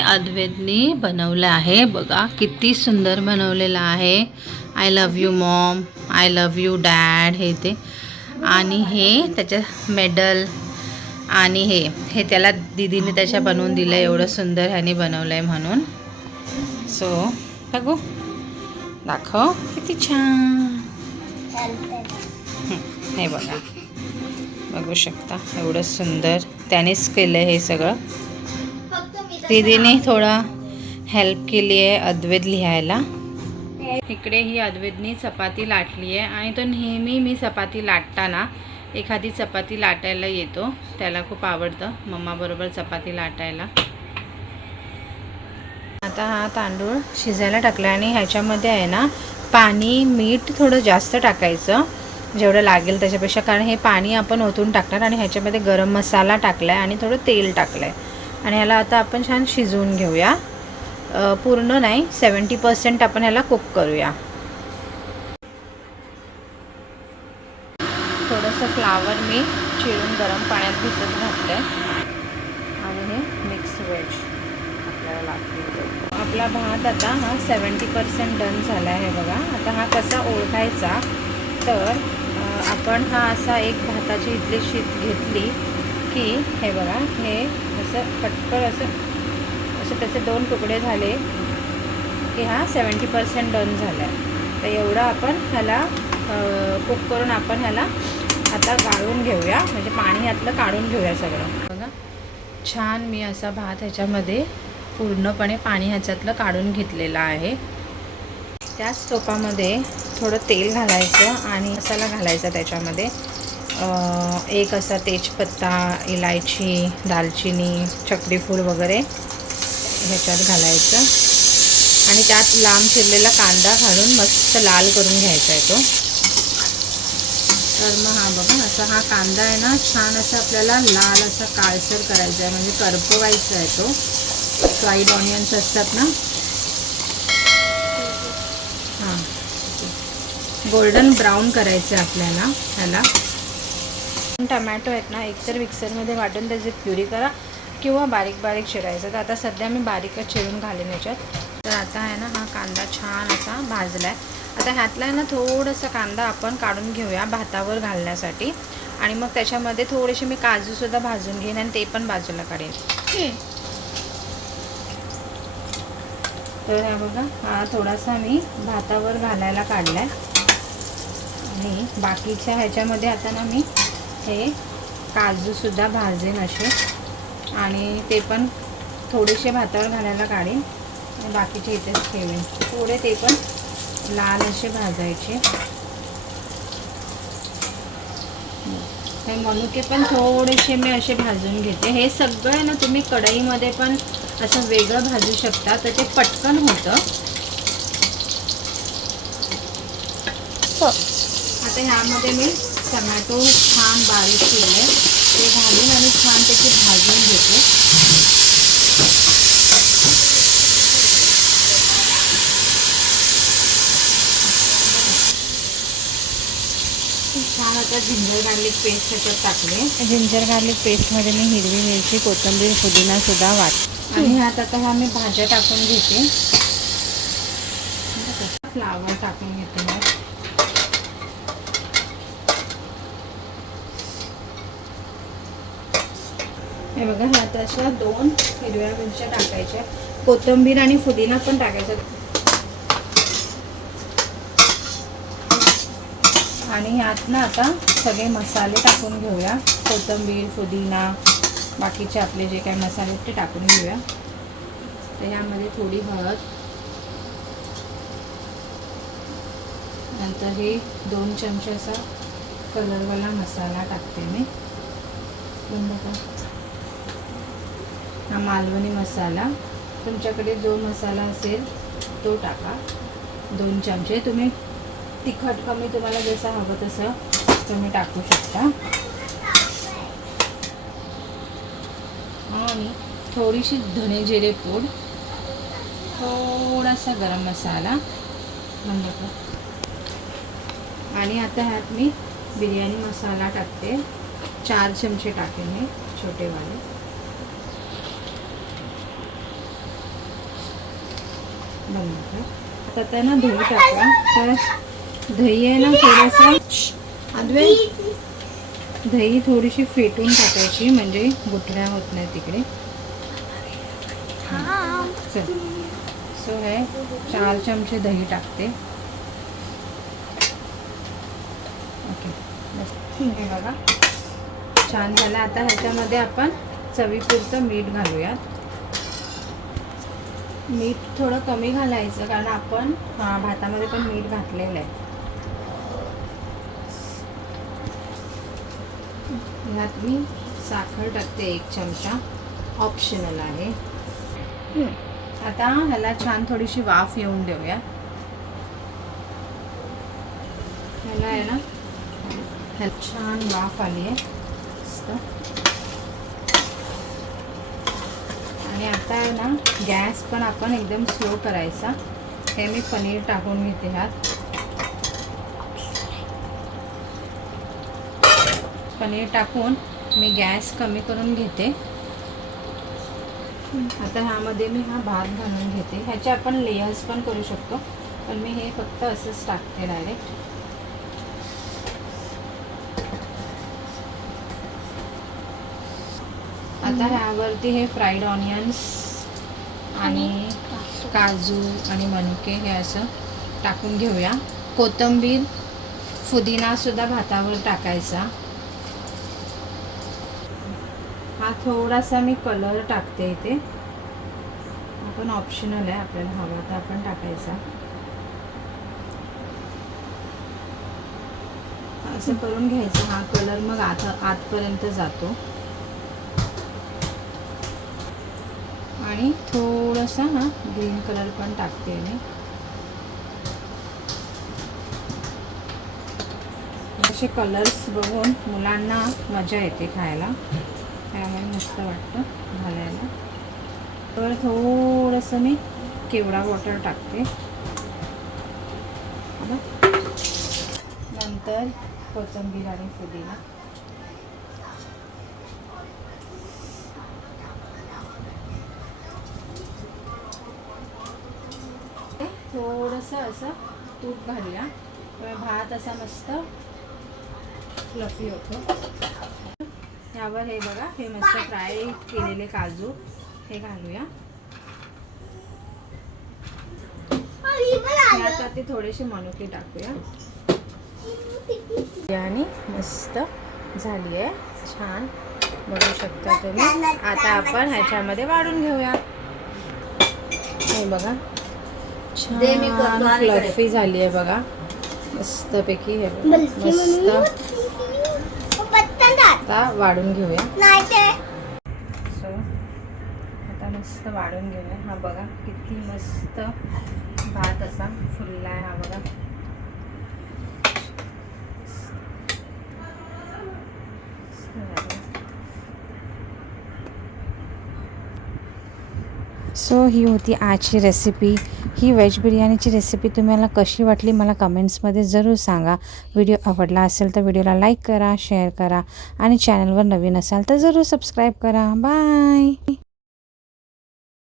अद्वैतनी बनवलं आहे बघा, किती सुंदर बनवलेलं आहे. I love you Maugham, I love you dad, हे ते. आणि हे त्याच्या मेडल आणि हे त्याला दीदीने त्याच्या बनवून दिलं. एवढं सुंदर ह्याने बनवलं आहे म्हणून. सो बघू, दाखव किती छान. हे बघा, बघू शकता एवढं सुंदर त्यानेच केलं हे सगळं. दीदीने थोडा हेल्प केली आहे अद्वैत लिहायला. इकडे ही अद्वैतनी चपाती लाटली आहे आणि तो नेहमी मी चपाती लाटताना एखादी चपाती लाटायला येतो. त्याला खूप आवडतं मम्मा बरोबर चपाती लाटायला. आता हा तांदूळ शिजायला टाकला आणि ह्याच्यामध्ये आहे ना पाणी मीठ थोडं जास्त टाकायचं जेवढं लागेल त्याच्यापेक्षा, कारण हे पाणी आपण ओतून टाकणार. आणि ह्याच्यामध्ये गरम मसाला टाकला आहे आणि थोडं तेल टाकलं आहे. आणि ह्याला आता आपण छान शिजवून घेऊया. पूर्ण नाही, 70% आपण ह्याला कुक करूया. थोडंसं फ्लावर मी चिरून गरम पाण्यात भिजत घातलं आहे. आणि हे मिक्स व्हेज आपल्याला लागते. आपला भात आता हा 70% डन झाला आहे बघा. आता हा कसा ओळखायचा, तर आपण हा असा एक भाताची इथली शीत घेतली की हे बघा, हे असं पटकन असं त्याचे 2 तुकडे झाले की हा 70% डन झाला आहे. तर एवढं आपण ह्याला कुक करून आपण ह्याला आता गाळून घेऊया, म्हणजे पाणी यातलं काढून घेऊया सगळं. बघा छान मी असा भात ह्याच्यामध्ये पूर्णपणे पाणी ह्याच्यातलं काढून घेतलेलं आहे. त्याच टोपामध्ये थोडं तेल घालायचं आणि मसाला घालायचा त्याच्यामध्ये. एक असा तेजपत्ता, इलायची, दालचिनी, चक्रीफूल वगैरे ह्याच्यात घालायचं. आणि त्यात लांब चिरलेला कांदा घालून मस्त लाल करून घ्यायचा आहे तो. तर मग हा बघा, असा हा कांदा आहे ना छान असा आपल्याला लाल असा काळसर करायचा आहे, म्हणजे करपवायचा आहे तो. फ्राईड ऑनियन्स असतात ना, हां, गोल्डन ब्राऊन करायचं आहे आपल्याला ह्याला. टमॅटो आहेत ना, एकतर मिक्सरमध्ये वाटून त्याची प्युरी करा किंवा बारीक बारीक चिरायचं. तर आता सध्या मी बारीकच चिरून घालेन याच्यात. तर आता आहे ना हा कांदा छान असा भाजला आहे. आता ह्यातला आहे ना थोडंसं कांदा आपण काढून घेऊया भातावर घालण्यासाठी. आणि मग त्याच्यामध्ये थोडेसे मी काजूसुद्धा भाजून घेईन आणि ते पण बाजूला काढेन. तर हा बघा, हा थोडासा मी भातावर घालायला काढला आहे. आणि बाकीच्या ह्याच्यामध्ये आता ना मी हे काजूसुद्धा भाजेन असे, आणि ते पण थोडेसे भातावर घालायला काढेन आणि बाकीचे इथेच ठेवेन. थोडे ते पण लाल असे भाजायचे. हे मनुके पण थोडेसे मी असे भाजून घेते. हे सगळं ना तुम्ही कढईमध्ये पण असं वेगळं भाजू शकता, तर ते पटकन होतं. आता ह्यामध्ये मी टमॅटो छान बारीक केले ते घालून आणि छान त्याची भाजून घेते. छान आता जिंजर गार्लिक पेस्ट त्याच्यात टाकले. जिंजर गार्लिक पेस्टमध्ये मी हिरवी मिरची, कोथिंबीर, पुदिनासुद्धा वाट. आणि ह्यात आता ह्या मी भाज्या टाकून घेते. फ्लावर टाकून घेते मग. हे बघा, ह्यात अशा 2 हिरव्या मिरच्या टाकायच्या, कोथिंबीर आणि पुदिना पण टाकायचा. आणि ह्यात ना आता सगळे मसाले टाकून घेऊया. कोथिंबीर, पुदिना, बाकीचे आपले जे काही मसाले ते टाकून घेऊया. तर ह्यामध्ये थोडी हळद, नंतर हे 2 चमचे असा कलरवाला मसाला टाकते मी. बघा, हा मालवणी मसाला. तुमच्याकडे जो मसाला असेल तो टाका. 2 चमचे. तुम्ही तिखट कमी तुम्हाला जसं हवं तसं तुम्ही टाकू शकता. आणि थोडीशी धणे जिरे पूड, थोडासा गरम मसाला, आणि आता ह्यात मी बिर्याणी मसाला टाकते. 4 चमचे टाकेन मी छोटेवाले. बनवते. आता त्यांना दही टाकला. तर दही आहे ना थोडंसं अद्वे दही थोडीशी फेटून टाकायची म्हणजे गुठळ्या होत नाही तिकडे. चल सो हे 4 चमचे दही टाकते. ओके हे बघा छान झालं. आता ह्याच्यामध्ये आपण चवीपुरतं मीठ घालूयात. मीठ थोडं कमी घालायचं कारण आपण भातामध्ये पण मीठ घातलेलं आहे. ह्यात मी साखर टाकते 1 चमचा, ऑप्शनल आहे. आता ह्याला छान थोडीशी वाफ येऊन देऊया. ह्याला आहे ना छान वाफ आली आहे मस्त. आणि आता आहे ना गॅस पण आपण एकदम स्लो करायचा. हे मी पनीर टाकून घेते ह्यात. पनीर टाकून मी गॅस कमी करून घेते. आता ह्यामध्ये मी हा भात घालून घेते. ह्याचे आपण लेयर्स पण करू शकतो पण मी हे फक्त असंच टाकते डायरेक्ट. आता ह्यावरती हे फ्राईड ऑनियन्स आणि काजू आणि मनुके हे असं टाकून घेऊया. कोथिंबीर पुदिनासुद्धा भातावर टाकायचा. हा थोडासा मी कलर टाकते इथे. आपण ऑप्शनल आहे, आपल्याला हवा तर आपण टाकायचा. असं करून घ्यायचं. हा कलर मग आतपर्यंत जातो. आणि थोडासा ना ग्रीन कलर पण टाकते मी. असे कलर्स बघून मुलांना मजा येते खायला, त्यामुळे मस्त वाटतं घालायला. तर थोडंसं मी केवडा वॉटर टाकते. नंतर कोथिंबीर आणि पुदिना. थोडंसं असं तूप घालूया, भात असा मस्त फ्लफी होतो. यावर हे बघा हे मस्त फ्राय केलेले काजू हे घालूया. यात ते थोडेसे मनुके टाकूया. बिर्याणी मस्त झाली आहे, छान बघू शकता तुम्ही. आता आपण ह्याच्यामध्ये वाढून घेऊया. हे बघा छान फ्लफी झाली आहे बघा मस्तपैकी. हे मस्त आता वाढून घेऊया. सो आता मस्त वाढून घेऊया. हा बघा किती मस्त भात असा फुलला आहे. हा बघा सो ही होती आजची रेसिपी. ही व्हेज बिर्याणीची रेसिपी तुम्हाला कशी वाटली मला कमेंट्समध्ये जरूर सांगा. व्हिडिओ आवडला असेल तर व्हिडिओला लाईक करा, शेअर करा आणि चॅनलवर नवीन असाल तर जरूर सबस्क्राईब करा. बाय.